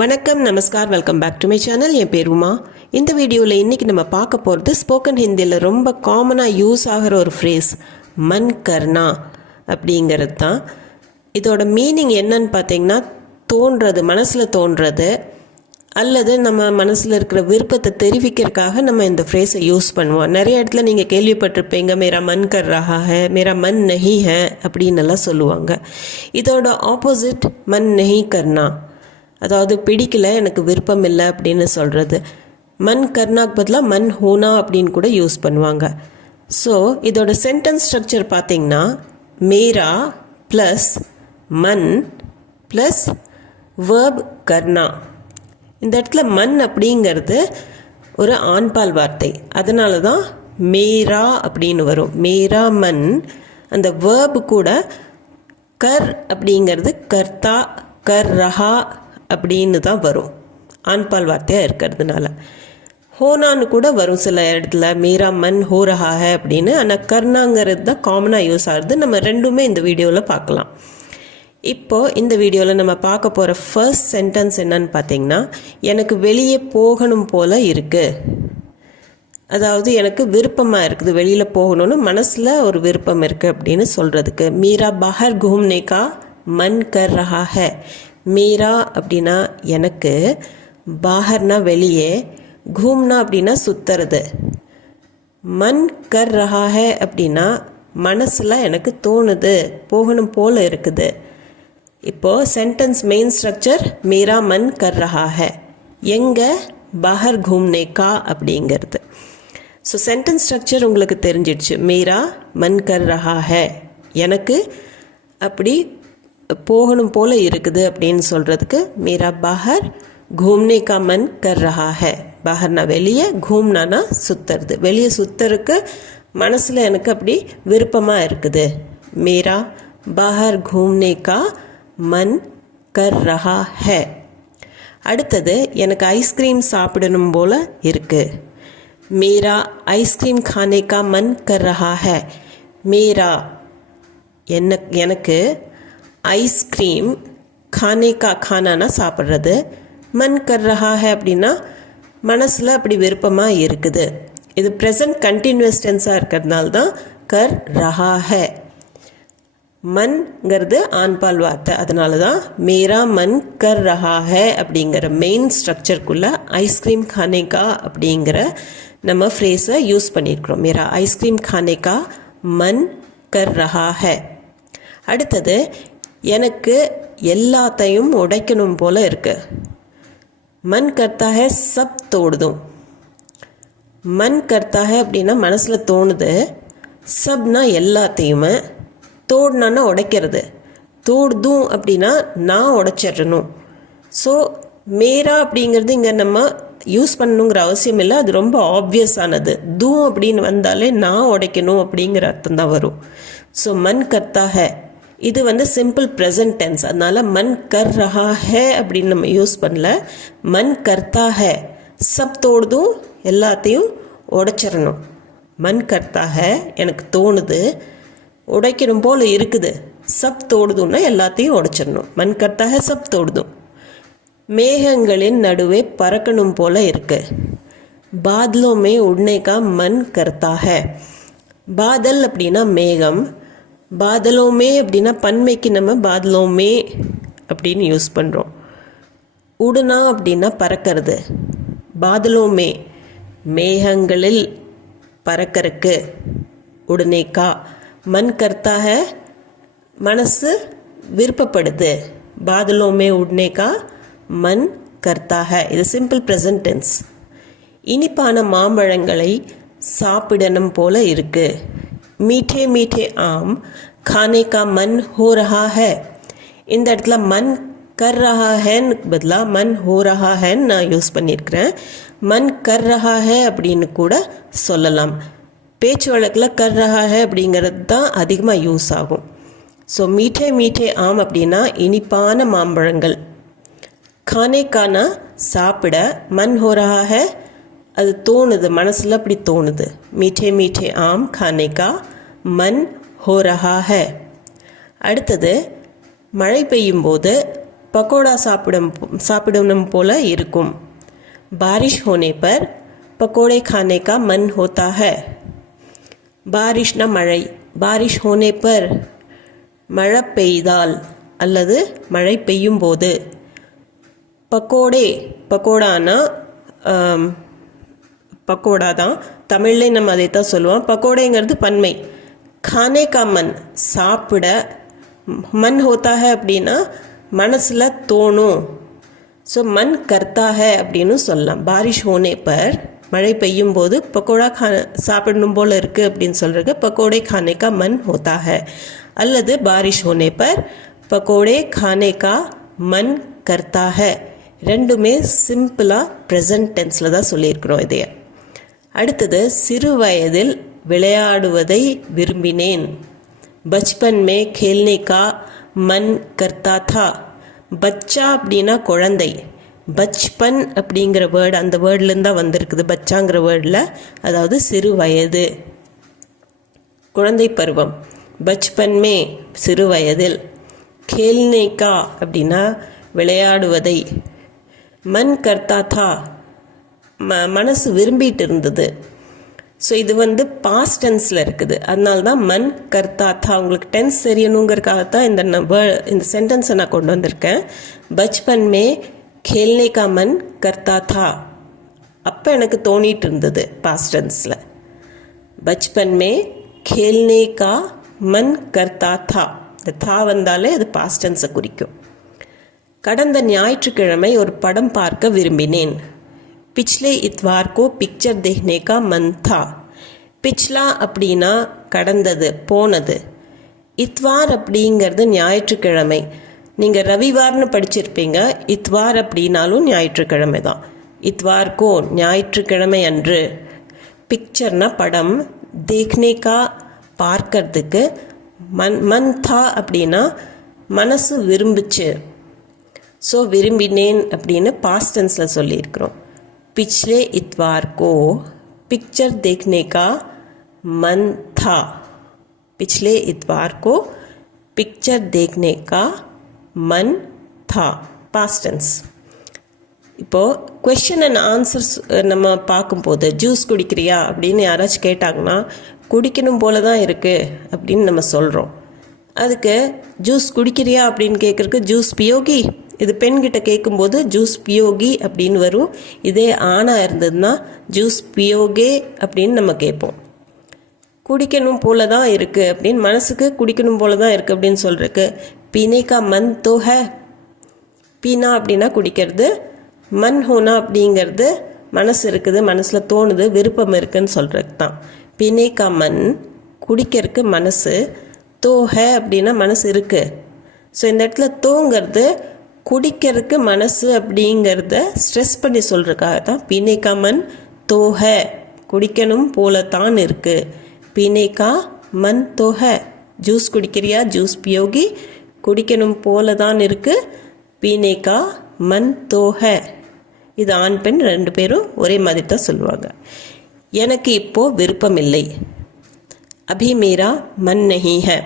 வணக்கம் நமஸ்கார் welcome back to my channel. என் பேர் உமா. இந்த வீடியோவில் இன்றைக்கி நம்ம பார்க்க போகிறது ஸ்போக்கன் ஹிந்தியில் ரொம்ப காமனாக யூஸ் ஆகிற ஒரு ஃப்ரேஸ் மன் கர்னா அப்படிங்கிறது தான். இதோட மீனிங் என்னன்னு பார்த்தீங்கன்னா தோன்றது, மனசில் தோன்றது அல்லது நம்ம மனசில் இருக்கிற விருப்பத்தை தெரிவிக்கிறதுக்காக நம்ம இந்த ஃப்ரேஸை யூஸ் பண்ணுவோம். நிறைய இடத்துல நீங்கள் கேள்விப்பட்டிருப்பீங்க, மேரா மன் கர் ரஹா ஹை, மேரா மன் நஹி ஹை அப்படின்னு எல்லாம் சொல்லுவாங்க. இதோட ஆப்போசிட் மன் நஹி கர்னா, அதாவது பிடிக்கல, எனக்கு விருப்பம் இல்லை அப்படின்னு சொல்கிறது. மன் கர்னாக்கு பதிலாக மன் ஹோனா அப்படின்னு கூட யூஸ் பண்ணுவாங்க. ஸோ இதோட சென்டென்ஸ் ஸ்ட்ரக்சர் பார்த்திங்கன்னா மேரா ப்ளஸ் மன் ப்ளஸ் வேர்ப் கர்னா. இந்த இடத்துல மன் அப்படிங்கிறது ஒரு ஆண்பால் வார்த்தை, அதனால தான் மேரா அப்படின்னு வரும். மேரா மன். அந்த வேர்பு கூட கர் அப்படிங்கிறது கர்த்தா, கர் ரஹா அப்படின்னு தான் வரும், ஆண்பால் வார்த்தையாக இருக்கிறதுனால. ஹோனான்னு கூட வரும் சில இடத்துல, மேரா மன் ஹோ ரஹா ஹை அப்படின்னு. ஆனால் கர்னாங்கிறது தான் காமனாக யூஸ் ஆகுது. நம்ம ரெண்டுமே இந்த வீடியோவில் பார்க்கலாம். இப்போது இந்த வீடியோவில் நம்ம பார்க்க போகிற ஃபர்ஸ்ட் சென்டென்ஸ் என்னன்னு பார்த்தீங்கன்னா, எனக்கு வெளியே போகணும் போல் இருக்குது. அதாவது எனக்கு விருப்பமாக இருக்குது, வெளியில் போகணும்னு மனசில் ஒரு விருப்பம் இருக்குது அப்படின்னு சொல்கிறதுக்கு. மீரா பஹர் கூம்னே கா மன் கர் ரஹா ஹை. மீரா அப்படின்னா எனக்கு, பாஹர்னா வெளியே, கூம்னா அப்படின்னா சுத்துறது, மன் கர் ரஹா ஹை அப்படின்னா மனசில் எனக்கு தோணுது, போகணும் போல் இருக்குது. இப்போது சென்டென்ஸ் மெயின் ஸ்ட்ரக்சர் மீரா மன் கர் ரஹா ஹை, எங்கே பாஹர் கூம்னே கா அப்படிங்கிறது. ஸோ சென்டென்ஸ் ஸ்ட்ரக்சர் உங்களுக்கு தெரிஞ்சிடுச்சு. மீரா மன் கர் ரஹா ஹை, எனக்கு அப்படி போகணும் போல் இருக்குது அப்படின்னு சொல்கிறதுக்கு மீரா பாஹர் கூம்னே கா மன் கர் ரஹா ஹை. பாஹர்னா வெளியே, கூம்னானா சுத்துறது, வெளியே சுத்தருக்கு மனசில் எனக்கு அப்படி விருப்பமாக இருக்குது. மீரா பாஹர் கூம்னே கா மன் கர் ரஹா ஹை. அடுத்தது எனக்கு ஐஸ்கிரீம் சாப்பிடணும் போல் இருக்குது. மீரா ஐஸ்கிரீம் खाने का मन कर रहा है. மீரா எனக்கு ஐஸ்கிரீம், खाने का खानाனா சாப்பிட்றது, மன் கர் ரஹா ஹை அப்படின்னா மனசில் அப்படி விருப்பமாக இருக்குது. இது ப்ரெசன்ட் கண்டினியூஸ் டென்ஸாக இருக்கிறதுனால தான் கர் ரஹா ஹை. மன்ங்கிறது ஆண்பால் வார்த்தை, அதனால தான் மேரா மன் கர் ரஹா ஹை அப்படிங்கிற மெயின் ஸ்ட்ரக்சருக்குள்ளே ஐஸ்கிரீம் खाने का அப்படிங்கிற நம்ம ஃப்ரேஸை யூஸ் பண்ணியிருக்கிறோம். மேரா ஐஸ்கிரீம் खाने का मन कर रहा है. அடுத்தது எனக்கு எல்லாத்தையும் உடைக்கணும் போல இருக்கு. மன் கர்த்தா ஹை சப் தோடு दूं. மன் கர்த்தா ஹை அப்படின்னா மனசில் தோணுது, சப்னா எல்லாத்தையுமே, தோடுனா உடைக்கிறது, தோடு दूं அப்படின்னா நான் உடைச்சிடணும். ஸோ மேரா அப்படிங்கிறது இங்கே நம்ம யூஸ் பண்ணணுங்கிற அவசியம் இல்லை, அது ரொம்ப ஆப்வியஸானது. தூ அப்படின்னு வந்தாலே நான் உடைக்கணும் அப்படிங்கிற அர்த்தம் தான் வரும். ஸோ மன் கர்த்தா ஹை இது சிம்பிள் ப்ரெசன்ட் டென்ஸ், அதனால மன் கர் ரஹா ஹை அப்படின்னு நம்ம யூஸ் பண்ணல. மன் கர்த்தா ஹை சப் தோடு दूं, எல்லாத்தையும் உடைச்சிடணும். மன் கர்த்தா ஹை எனக்கு தோணுது, உடைக்கணும் போல் இருக்குது, சப் தோடு दूंனா எல்லாத்தையும் உடைச்சிடணும். மன் கர்த்தா ஹை சப் தோடு दूं. மேகங்களின் நடுவே பறக்கணும் போல இருக்கு. பாதலோமே உடனே கா மன் கர்த்தா ஹை. பாதல் அப்படின்னா மேகம், பாதலோமே அப்படின்னா பன்மைக்கு நம்ம பாதலோமே அப்படின்னு யூஸ் பண்ணுறோம். உடுனா அப்படின்னா பறக்கிறது. பாதலோமே மேகங்களில் பறக்கறக்கு, உடனே கா மன் கர்த்தா ஹை மனசு விருப்பப்படுது. பாதலோமே உடனே கா மன் கர்த்தா ஹை இது சிம்பிள் ப்ரெசன்ட் டென்ஸ். இனிப்பான மாம்பழங்களை சாப்பிடணும் போல இருக்கு. மீठे मीठे आम खाने का मन हो रहा है. இந்த இடத்துல மன் கர் ரஹா ஹைன்னு பதிலாக மன் ஹோ ரஹா ஹைன்னு நான் யூஸ் பண்ணியிருக்கிறேன். மன் கர் ரஹா ஹை அப்படின்னு கூட சொல்லலாம். பேச்சு வழக்கில் கர் ரஹா ஹை அப்படிங்கிறது தான் அதிகமாக யூஸ் ஆகும். ஸோ மீठे मीठे आम அப்படின்னா இனிப்பான மாம்பழங்கள், खाने का ना சாப்பிட, மன் ஹோ ரஹா ஹை அது தோணுது, மனசில் அப்படி தோணுது. மீठे मीठे आम खाने का मन हो रहा है. அடுத்தது மழை பெய்யும் போது பக்கோடா சாப்பிடணும் போல இருக்கும். बारिश होने पर पकोड़े खाने का मन होता है. बारिशना மழை. बारिश होने पर மழை பெய்தால் அல்லது மழை பெய்யும் போது. பக்கோடே, பக்கோடானா பக்கோடா தான், தமிழ்லேயும் நம்ம அதை தான் சொல்லுவோம். பக்கோடேங்கிறது பன்மை. खाने का मन சாப்பிட, मन होता है அப்படின்னா மனசில் தோணும். ஸோ மன் கர்த்தா ஹை அப்படின்னு சொல்லலாம். பாரிஷ் ஹோனே பர் மழை பெய்யும் போது பக்கோடா சாப்பிடணும் போல் இருக்குது அப்படின்னு சொல்கிறது பக்கோடே खाने का मन होता है. அல்லது பாரிஷ் ஹோனே பர் பக்கோடே खाने का मन करता है. ரெண்டுமே சிம்பிளாக ப்ரெசன்ட் டென்ஸில் தான் சொல்லியிருக்கிறோம் இதைய. அடுத்தது சிறு வயதில் விளையாடுவதை விரும்பினேன். பச்பன் மே खेलने का मन करता था. பச்சா அப்படின்னா குழந்தை. பச்பன் அப்படிங்கிற வேர்டு அந்த வேர்ட்லேருந்து தான் வந்திருக்குது. பச்சாங்கிற வேர்டில், அதாவது சிறு வயது, குழந்தை பருவம். பச்பன் மே சிறு வயதில். खेलने का அப்படின்னா விளையாடுவதை. மன் கர்த்தா தா மனசு விரும்பிட்டு இருந்தது. ஸோ இது பாஸ்ட் டென்ஸில் இருக்குது. அதனால தான் மன் கர்த்தா தா. உங்களுக்கு டென்ஸ் தெரியணுங்கிறதுக்காகத்தான் இந்த சென்டென்ஸை நான் கொண்டு வந்திருக்கேன். பச்பன் மே खेलने का मन करता था. அப்போ எனக்கு தோணிட்டு இருந்தது பாஸ்ட் டென்ஸில். பச்பன் மே खेलने का मन करता था. இந்த தா வந்தாலே அது பாஸ்ட் டென்ஸை குறிக்கும். கடந்த ஞாயிற்றுக்கிழமை ஒரு படம் பார்க்க விரும்பினேன். पिछले इतवार को पिक्चर देखने का मन था. पिछला அப்படின்னா கடந்தது, போனது. இத்வார் அப்படிங்கிறது ஞாயிற்றுக்கிழமை. நீங்கள் ரவிவார்னு படிச்சிருப்பீங்க. இத்வார் அப்படின்னாலும் ஞாயிற்றுக்கிழமை தான். இத்வார் கோ ஞாயிற்றுக்கிழமை அன்று. பிக்சர்னா படம். தேக்னேகா பார்க்கறதுக்கு. மன் தா அப்படின்னா மனசு விரும்பிச்சு. ஸோ விரும்பினேன் அப்படின்னு பாஸ்ட் டென்ஸில் சொல்லியிருக்கிறோம். पिछले इतवार को पिक्चर देखने का मन था. पिछले इतवार को पिक्चर देखने का मन था. Past tense. இப்போது கொஸ்டின் அண்ட் ஆன்சர்ஸ் நம்ம பார்க்கும்போது ஜூஸ் குடிக்கிறியா அப்படின்னு யாராச்சும் கேட்டாங்கன்னா குடிக்கணும் போல தான் இருக்குது அப்படின்னு நம்ம சொல்கிறோம். அதுக்கு ஜூஸ் குடிக்கிறியா அப்படின்னு கேட்குறதுக்கு ஜூஸ் பியோகி. இது பெண்கிட்ட கேட்கும்போது ஜூஸ் பியோகி அப்படின்னு வரும். இதே ஆணாக இருந்ததுன்னா ஜூஸ் பியோகே அப்படின்னு நம்ம கேட்போம். குடிக்கணும் போல தான் இருக்குது அப்படின்னு, மனசுக்கு குடிக்கணும் போல தான் இருக்குது அப்படின்னு சொல்கிறதுக்கு பீனேகா மன் தோ ஹை. பீனா அப்படின்னா குடிக்கிறது. மன் ஹோனா அப்படிங்கிறது மனசு இருக்குது, மனசில் தோணுது, விருப்பம் இருக்குதுன்னு சொல்கிறது தான். பீனேகா மன் குடிக்கிறதுக்கு மனசு. தோ ஹை அப்படின்னா மனசு இருக்குது. ஸோ இந்த இடத்துல தோங்கிறது குடிக்கிறதுக்கு மனசு அப்படிங்கிறத ஸ்ட்ரெஸ் பண்ணி சொல்கிறதுக்காக தான் பீனேகா மன் தோ ஹை. குடிக்கணும் போல தான் இருக்குது. பீனேகா மன் தோ ஹை. ஜூஸ் குடிக்கிறியா, ஜூஸ் பியோகி. குடிக்கணும் போல தான் இருக்குது. பீனேகா மன் தோ ஹை. இது ஆண் பெண் ரெண்டு பேரும் ஒரே மாதிரி தான் சொல்லுவாங்க. எனக்கு இப்போது விருப்பம் இல்லை. அபி மேரா மன் நஹி ஹை.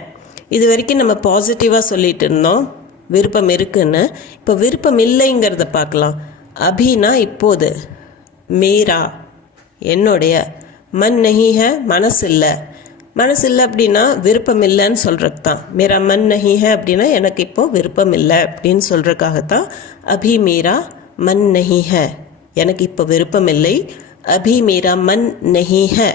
இது வரைக்கும் நம்ம பாசிட்டிவாக சொல்லிட்டு இருந்தோம் விருப்பம் இருக்குன்னு. இப்போ விருப்பம் இல்லைங்கிறத பார்க்கலாம். அபினா இப்போது, மேரா என்னுடைய, மன் நஹி ஹை மனசு இல்லை. மனசு இல்லை அப்படின்னா விருப்பம் இல்லைன்னு சொல்கிறது தான். மேரா மன் நஹி ஹை அப்படின்னா எனக்கு இப்போது விருப்பம் இல்லை அப்படின்னு சொல்கிறதுக்காகத்தான் அபி மேரா மன் நஹி ஹை. எனக்கு இப்போ விருப்பம் இல்லை. அபி மேரா மன் நஹி ஹை.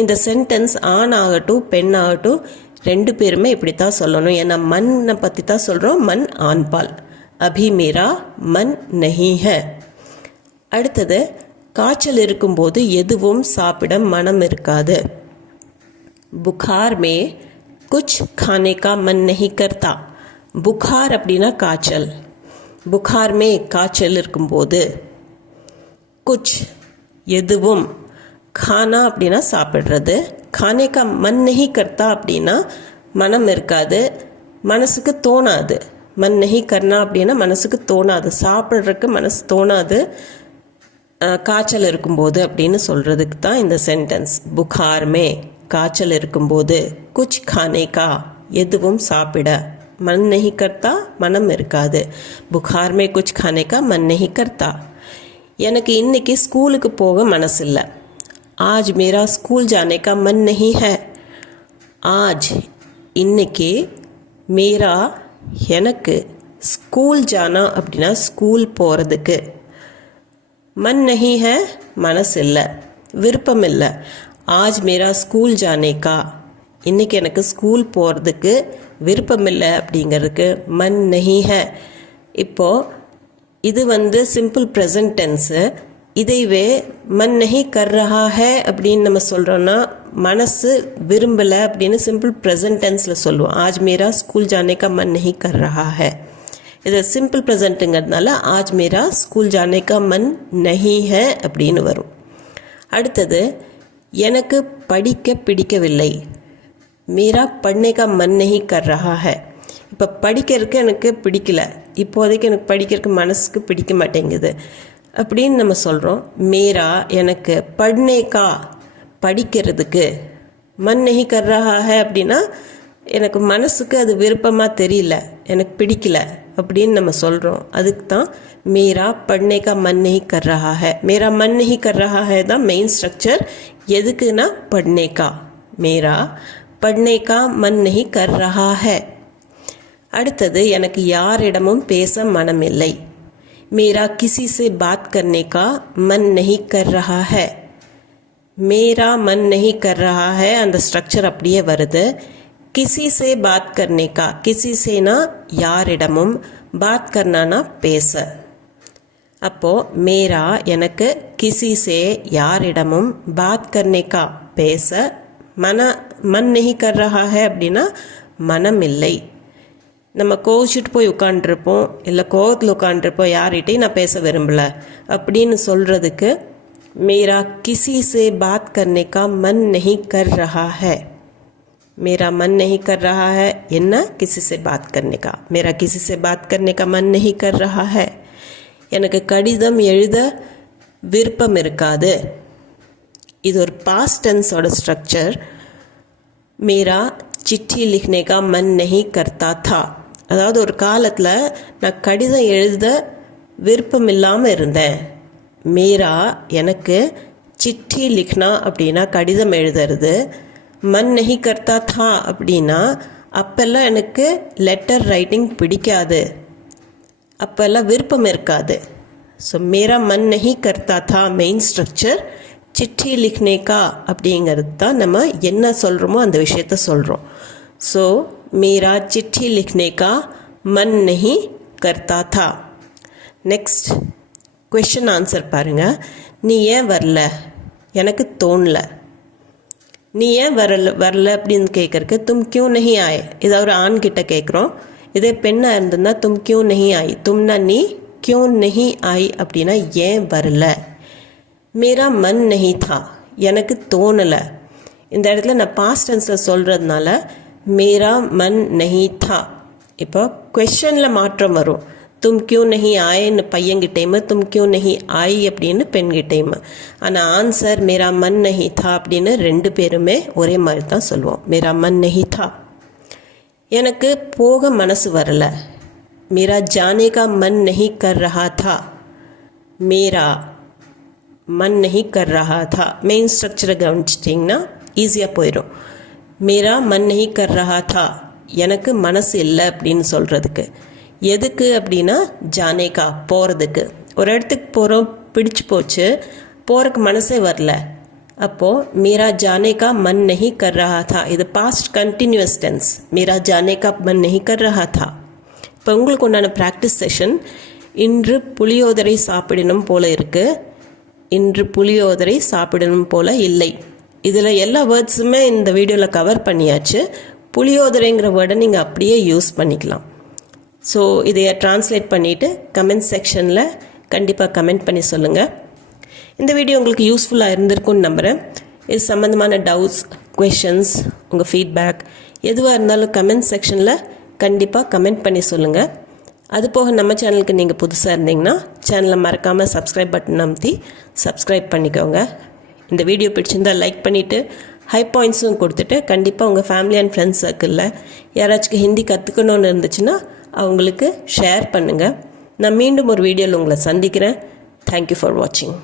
இந்த சென்டென்ஸ் ஆண் ஆகட்டும் பெண் ஆகட்டும் ரெண்டு பேருமே இப்படி தான் சொல்லணும். ஏன்னா மண்ணை பற்றி தான் சொல்கிறோம். மண் ஆண்பால். அபி மேரா மன் நஹி ஹை. அடுத்தது காய்ச்சல் இருக்கும்போது எதுவும் சாப்பிட மனம் இருக்காது. புகார் மே குச் खाने का मन नहीं करता. புகார் அப்படின்னா காய்ச்சல். புகார் மே காய்ச்சல் இருக்கும்போது. குச் எதுவும். खाना அப்படின்னா சாப்பிட்றது. खाने का मन नहीं करता அப்படின்னா மனம் இருக்காது, மனசுக்கு தோணாது. मन नहीं करना அப்படின்னா மனசுக்கு தோணாது, சாப்பிட்றதுக்கு மனசு தோணாது காய்ச்சல் இருக்கும்போது அப்படின்னு சொல்கிறதுக்கு தான் இந்த சென்டென்ஸ். புகார் மே காய்ச்சல் இருக்கும்போது, குச் खाने का எதுவும் சாப்பிட. मन नहीं करता मनम இருக்காது. बुखार में कुछ खाने का मन नहीं करता. எனக்கு இன்னைக்கு ஸ்கூலுக்கு போக மனசில்ல. आज मेरा स्कूल जाने का मन नहीं है. आज இன்னைக்கு मेरा எனக்கு ஸ்கூல் जाना அப்படின்னா ஸ்கூல் போகிறதுக்கு. मन नहीं है மனசில்லை, விருப்பம் இல்லை. आज मेरा स्कूल जाने का இன்றைக்கி எனக்கு ஸ்கூல் போகிறதுக்கு விருப்பம் இல்லை அப்படிங்கிறதுக்கு மன் நஹி ஹை. இப்போது இது சிம்பிள் ப்ரெசன்ட் டென்ஸு. இதைவே மன் நஹி கர் ரஹா ஹை அப்படின்னு நம்ம சொல்கிறோன்னா மனசு விரும்பலை அப்படின்னு சிம்பிள் ப்ரெசன்ட் டென்ஸில் சொல்லுவோம். ஆஜ் மேரா ஸ்கூல் ஜானே கா மன் நஹி கர் ரஹா ஹை. இது சிம்பிள் ப்ரெசண்ட்டுங்கிறதுனால ஆஜ் மேரா ஸ்கூல் ஜானே கா மன் நஹி ஹை அப்படின்னு வரும். அடுத்தது எனக்கு படிக்க பிடிக்கவில்லை. मेरा पढ़ने का मन नहीं कर रहा है. இப்போ படிக்கிறதுக்கு எனக்கு பிடிக்கல, இப்போதைக்கு எனக்கு படிக்கிறதுக்கு மனசுக்கு பிடிக்க மாட்டேங்குது அப்படின்னு நம்ம சொல்கிறோம். மேரா எனக்கு பढ़ने का படிக்கிறதுக்கு மன் நஹி கர் ரஹா ஹை அப்படின்னா எனக்கு மனசுக்கு அது விருப்பமாக தெரியல, எனக்கு பிடிக்கல அப்படின்னு நம்ம சொல்கிறோம். அதுக்கு தான் மேரா பढ़ने का मन नहीं कर रहा है. मेरा मन नहीं कर रहा है தான் மெயின் ஸ்ட்ரக்சர். எதுக்குன்னா पढ़ने का. मेरा पढ़ने का मन नहीं कर रहा है. அடுத்தது எனக்கு யாரிடமும் பேச மனமில்லை. मेरा किसी से बात करने का मन नहीं कर रहा है. मेरा मन नहीं कर रहा है அந்த ஸ்ட்ரக்சர் அப்படியே வருது. किसी से बात करने का, किसी से ना யாரிடமும், बात करना ना பேச. அப்போ मेरा எனக்கு किसी से யாரிடமும், बात करने का பேச, मन नहीं कर रहा है அப்படின்னா மனம் இல்லை. நம்ம கோவிச்சுட்டு போய் உட்காண்ட்ருப்போம், இல்லை கோவத்தில் உட்காண்ட்ருப்போம், யார்கிட்டையும் நான் பேச விரும்பலை அப்படின்னு சொல்கிறதுக்கு मेरा किसी से बात करने का मन नहीं कर रहा है. मेरा मन नहीं कर रहा है என்ன किसी से बात करने का. मेरा किसी से बात करने का मन नहीं कर रहा है. எனக்கு கடிதம் எழுத விருப்பம் இருக்காது. இது ஒரு பாஸ்ட் டென்ஸோட ஸ்ட்ரக்சர். मेरा चिट्ठी लिखने का मन नहीं करता था. அதாவது ஒரு காலத்தில் நான் கடிதம் எழுத விருப்பம் இல்லாமல் இருந்தேன். மேரா எனக்கு சிட்டி லிக்னா அப்படின்னா கடிதம் எழுதுறது, மன் நஹி கர்த்தா தா அப்படின்னா அப்பெல்லாம் எனக்கு லெட்டர் ரைட்டிங் பிடிக்காது, அப்பெல்லாம் விருப்பம் இருக்காது. ஸோ மேரா மன் நஹி கர்த்தா தா மெயின் ஸ்ட்ரக்சர். சிட்டி லிக்னே கா அப்படிங்கிறது தான் நம்ம என்ன சொல்கிறோமோ அந்த விஷயத்த சொல்கிறோம். ஸோ மேரா சிட்டி லிக்னே கா மன் நஹி கர்த்தா தா. நெக்ஸ்ட் கொஷின் ஆன்சர் பாருங்கள். நீ ஏன் வரல? எனக்கு தோணல. நீ ஏன் வரல அப்படின்னு கேட்குறக்கு தும் கியூ நஹி ஆயே. இதை ஒரு ஆண்கிட்ட கேட்குறோம். இதே பெண்ணாக இருந்ததுன்னா தும் கியூ நஹி ஆயி. தும்னா நீ, கியூ நஹி ஆயி அப்படின்னா ஏன் வரல. मेरा मन नहीं था எனக்கு தோணலை. இந்த இடத்துல நான் பாஸ்ட் டென்ஸில் சொல்கிறதுனால मेरा मन नहीं था. இப்போ கொஷனில் மாற்றம் வரும். தும் கியூ நஹி ஆயேன்னு பையன்கிட்டையுமே, தும் கியூ நஹி ஆயி அப்படின்னு பெண்கிட்டையுமே. ஆனால் ஆன்சர் मेरा मन नहीं था அப்படின்னு ரெண்டு பேருமே ஒரே மாதிரி தான் சொல்லுவோம். मेरा मन नहीं था. எனக்கு போக மனசு வரல. मेरा जाने का मन नहीं कर रहा था. मेरा मन नहीं कर रहा था மெயின் ஸ்ட்ரக்சரை கவனிச்சிட்டிங்கன்னா ஈஸியாக போயிடும். मेरा मन नहीं कर रहा था எனக்கு மனசு இல்லை அப்படின்னு சொல்கிறதுக்கு. எதுக்கு அப்படின்னா ஜானேகா போகிறதுக்கு. ஒரு இடத்துக்கு போகிறோம், பிடிச்சு போச்சு, போகிறதுக்கு மனசே வரல. அப்போது मेरा जाने का मन नहीं कर रहा था. இது பாஸ்ட் கண்டினியூஸ் டென்ஸ். मेरा जाने का मन नहीं कर रहा था. இப்போ உங்களுக்கு உண்டான ப்ராக்டிஸ் செஷன். இன்று புளியோதரை சாப்பிடணும் போல இருக்குது, இன்று புளியோதரை சாப்பிடணும் போல இல்லை. இதில் எல்லா வேர்ட்ஸுமே இந்த வீடியோவில் கவர் பண்ணியாச்சு. புளியோதரைங்கிற வேர்டை நீங்கள் அப்படியே யூஸ் பண்ணிக்கலாம். ஸோ இதை ட்ரான்ஸ்லேட் பண்ணிவிட்டு கமெண்ட் செக்ஷனில் கண்டிப்பாக கமெண்ட் பண்ணி சொல்லுங்கள். இந்த வீடியோ உங்களுக்கு யூஸ்ஃபுல்லாக இருந்திருக்கும்னு நம்புகிறேன். இது சம்மந்தமான டவுட்ஸ், குவெஷன்ஸ், உங்கள் ஃபீட்பேக் எதுவாக இருந்தாலும் கமெண்ட் செக்ஷனில் கண்டிப்பாக கமெண்ட் பண்ணி சொல்லுங்கள். அது போக நம்ம சேனலுக்கு நீங்கள் புதுசாக இருந்தீங்கன்னா சேனலை மறக்காமல் சப்ஸ்கிரைப் பட்டன் அமுத்தி சப்ஸ்கிரைப் பண்ணிக்கோங்க. இந்த வீடியோ பிடிச்சிருந்தால் லைக் பண்ணிவிட்டு ஹை பாயிண்ட்ஸும் கொடுத்துட்டு கண்டிப்பாக உங்கள் ஃபேமிலி அண்ட் ஃப்ரெண்ட்ஸ் சர்க்கிளில் யாராச்சும் ஹிந்தி கற்றுக்கணுன்னு இருந்துச்சுன்னா அவங்களுக்கு ஷேர் பண்ணுங்கள். நான் மீண்டும் ஒரு வீடியோவில் உங்களை சந்திக்கிறேன். தேங்க்யூ ஃபார் வாட்சிங்.